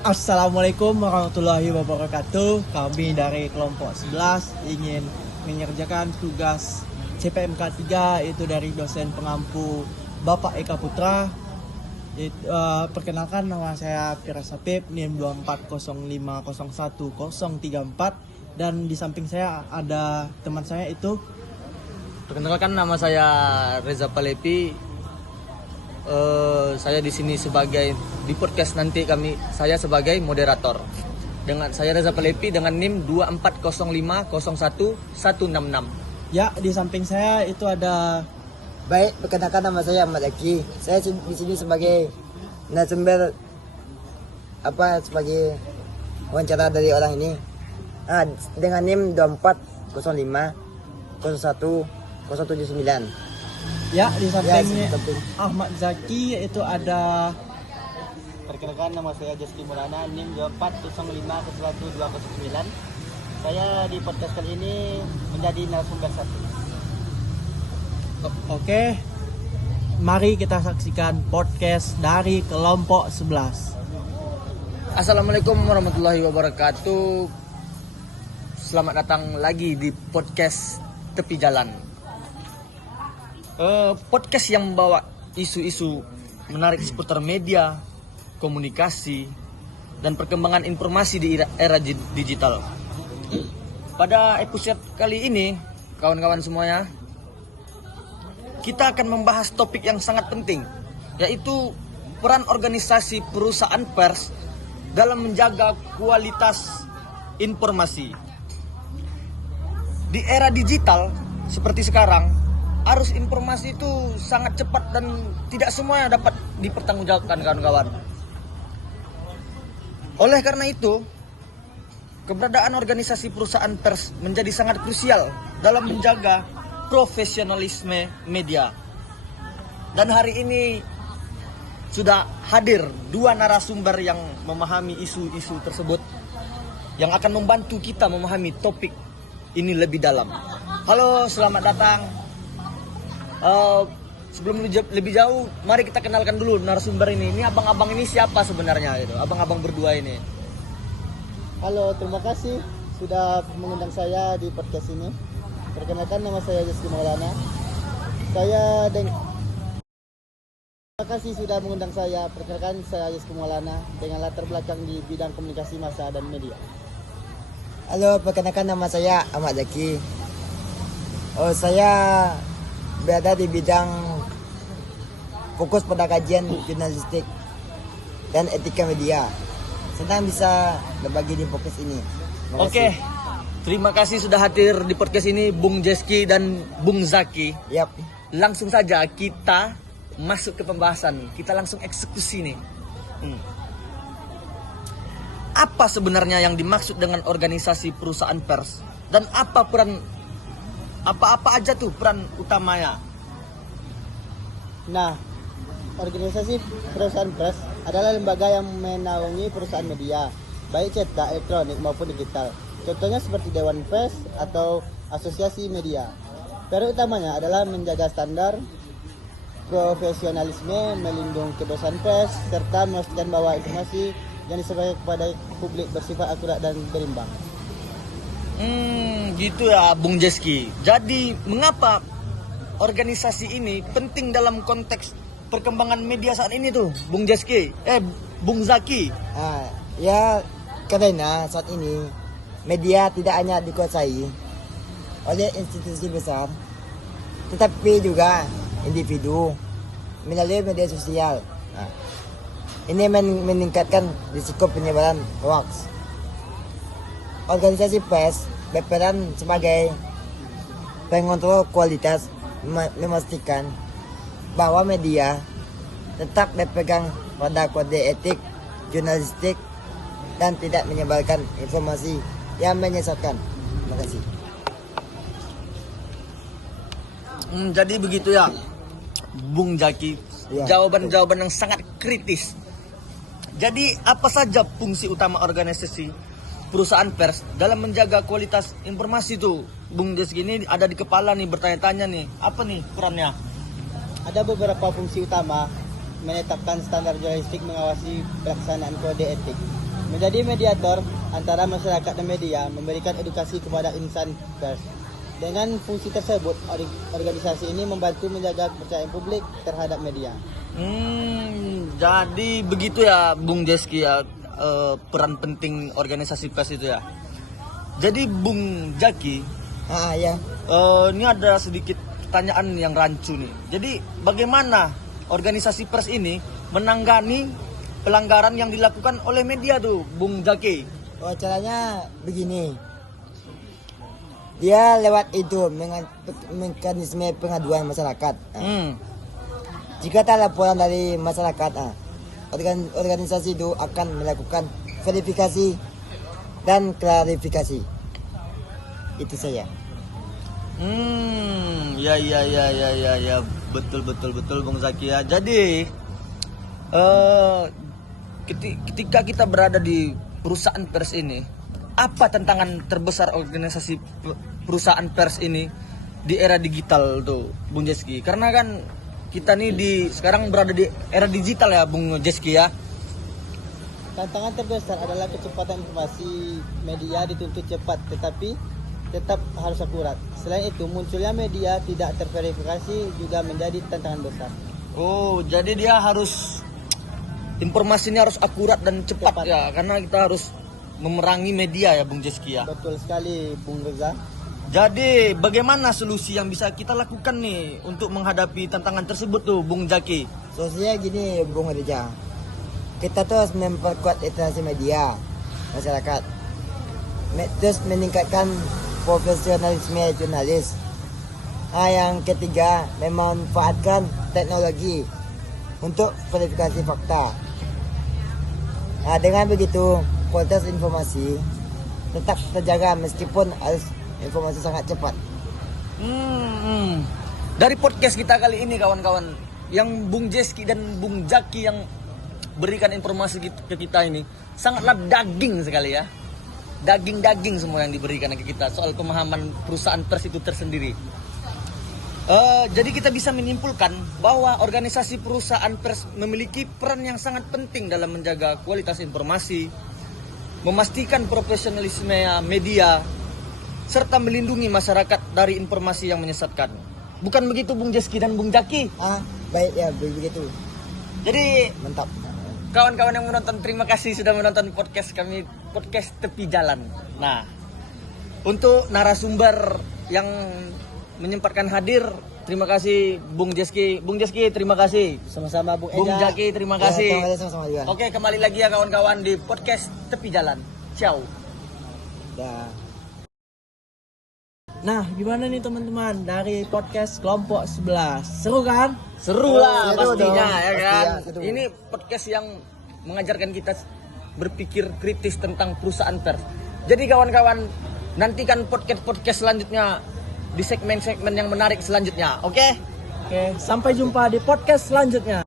Assalamualaikum warahmatullahi wabarakatuh. Kami dari kelompok 11 ingin mengerjakan tugas CPMK 3 itu dari dosen pengampu Bapak Eka Putra. Perkenalkan, nama saya Firas Sapip, NIM 240501034, dan di samping saya ada teman saya itu. Perkenalkan, nama saya Reza Palepi. Saya di sini sebagai di podcast nanti saya sebagai moderator. Dengan saya Reza Palepi dengan NIM 240501166. Ya, di samping saya itu ada. Baik, perkenalkan nama saya Ahmad Aki. Saya di sini sebagai narasumber sebagai wawancara dari orang ini. Dengan NIM 24050101079. Ya, di sampingnya samping. Ahmad Zaki itu ada. Perkenalkan, nama saya Jeski Mulana, NIM 240501209. Saya di podcast kali ini menjadi narasumber satu. Oke, mari kita saksikan podcast dari kelompok 11. Assalamualaikum warahmatullahi wabarakatuh. Selamat datang lagi di podcast Tepi Jalan. Podcast yang membawa isu-isu menarik seputar media, komunikasi, dan perkembangan informasi di era digital. Pada episode kali ini, kawan-kawan semuanya, kita akan membahas topik yang sangat penting, yaitu peran organisasi perusahaan pers dalam menjaga kualitas informasi. Di era digital seperti sekarang, arus informasi itu sangat cepat dan tidak semuanya dapat dipertanggungjawabkan, kawan-kawan. Oleh karena itu, keberadaan organisasi perusahaan pers menjadi sangat krusial dalam menjaga profesionalisme media. Dan hari ini sudah hadir dua narasumber yang memahami isu-isu tersebut, yang akan membantu kita memahami topik ini lebih dalam. Halo, selamat datang. Sebelum lebih jauh, mari kita kenalkan dulu narasumber ini. Ini abang-abang ini siapa sebenarnya itu? Abang-abang berdua ini. Halo, terima kasih sudah mengundang saya di podcast ini. Perkenalkan, nama saya Jeski Maulana. Terima kasih sudah mengundang saya. Perkenalkan, saya Jeski Maulana dengan latar belakang di bidang komunikasi massa dan media. Halo, perkenalkan nama saya Ahmad Zaki. Saya berada di bidang fokus pada kajian jurnalistik dan etika media. Senang bisa berbagi di podcast ini. Oke, terima kasih sudah hadir di podcast ini Bung Jeski dan Bung Zaki. Yap. Langsung saja kita masuk ke pembahasan. Kita langsung eksekusi nih. Apa sebenarnya yang dimaksud dengan organisasi perusahaan pers? Dan apa aja tuh peran utamanya? Nah, organisasi perusahaan pers adalah lembaga yang menaungi perusahaan media, baik cetak, elektronik maupun digital. Contohnya seperti Dewan Pers atau Asosiasi Media. Peran utamanya adalah menjaga standar profesionalisme, melindungi kebebasan pers, serta memastikan bahwa informasi yang disampaikan kepada publik bersifat akurat dan berimbang. Gitu ya, Bung Jeski. Jadi, mengapa organisasi ini penting dalam konteks perkembangan media saat ini tuh, Bung Jeski? Bung Zaki. Ya, karena saat ini media tidak hanya dikuasai oleh institusi besar, tetapi juga individu melalui media sosial. Ini meningkatkan risiko penyebaran hoax. Organisasi pers berperan sebagai pengontrol kualitas, memastikan bahwa media tetap berpegang pada kode etik jurnalistik dan tidak menyebarkan informasi yang menyesatkan. Terima kasih. Jadi begitu ya, Bung Zaki. Ya, Jawaban-jawaban yang sangat kritis. Jadi apa saja fungsi utama organisasi perusahaan pers dalam menjaga kualitas informasi itu? Bung Jeski ini ada di kepala nih, bertanya-tanya nih, apa nih perannya? Ada beberapa fungsi utama: menetapkan standar jurnalistik, mengawasi pelaksanaan kode etik, menjadi mediator antara masyarakat dan media, memberikan edukasi kepada insan pers. Dengan fungsi tersebut, organisasi ini membantu menjaga kepercayaan publik terhadap media. Jadi begitu ya Bung Jeski ya, peran penting organisasi pers itu ya. Jadi Bung Jaki, Ya. ini ada sedikit pertanyaan yang rancu nih. Jadi bagaimana organisasi pers ini menangani pelanggaran yang dilakukan oleh media tuh, Bung Jaki? Oh, caranya begini. Dia lewat itu mekanisme pengaduan masyarakat. Jika tak laporan dari masyarakat, organisasi itu akan melakukan verifikasi dan klarifikasi. Itu saja. Ya, betul Bung Zaki ya. Jadi ketika kita berada di perusahaan pers ini, apa tantangan terbesar organisasi perusahaan pers ini di era digital tuh, Bung Jeski? Karena kan kita nih sekarang berada di era digital ya, Bung Jeski ya. Tantangan terbesar adalah kecepatan informasi. Media dituntut cepat, tetapi tetap harus akurat. Selain itu, munculnya media tidak terverifikasi juga menjadi tantangan besar. Oh, jadi dia harus informasinya harus akurat dan cepat ya, karena kita harus memerangi media ya, Bung Jeski ya. Betul sekali, Bung Reza. Jadi bagaimana solusi yang bisa kita lakukan nih untuk menghadapi tantangan tersebut tuh, Bung Jaki? Sosialnya gini, Bung Rija. Kita tuh harus memperkuat literasi media masyarakat. Terus meningkatkan profesionalisme jurnalis. Yang ketiga, memanfaatkan teknologi untuk verifikasi fakta. Dengan begitu, kualitas informasi tetap terjaga meskipun harus informasi sangat cepat. Dari podcast kita kali ini kawan-kawan, yang Bung Jeski dan Bung Jaki yang berikan informasi ke kita ini sangatlah daging sekali ya. Daging semua yang diberikan ke kita soal pemahaman perusahaan pers itu tersendiri. Jadi kita bisa menyimpulkan bahwa organisasi perusahaan pers memiliki peran yang sangat penting dalam menjaga kualitas informasi, memastikan profesionalisme media, serta melindungi masyarakat dari informasi yang menyesatkan. Bukan begitu Bung Jeski dan Bung Jaki? Baik ya, begitu. Jadi Mantap. kawan-kawan yang menonton, terima kasih sudah menonton podcast kami, podcast Tepi Jalan. Nah, untuk narasumber yang menyempatkan hadir, terima kasih Bung Jeski. Bung Jeski, terima kasih. Sama-sama, Bung Eja. Bung Jaki, terima Ya, kasih. terima kasih sama-sama juga. Oke, kembali lagi ya kawan-kawan di podcast Tepi Jalan. Ciao. Dah. Nah, gimana nih teman-teman dari podcast kelompok 11? Seru kan? Seru lah Seru pastinya dong, ya kan. pastinya, seru. Ini podcast yang mengajarkan kita berpikir kritis tentang perusahaan pers. Jadi kawan-kawan, nantikan podcast selanjutnya di segmen-segmen yang menarik selanjutnya. Oke? Oke, sampai jumpa di podcast selanjutnya.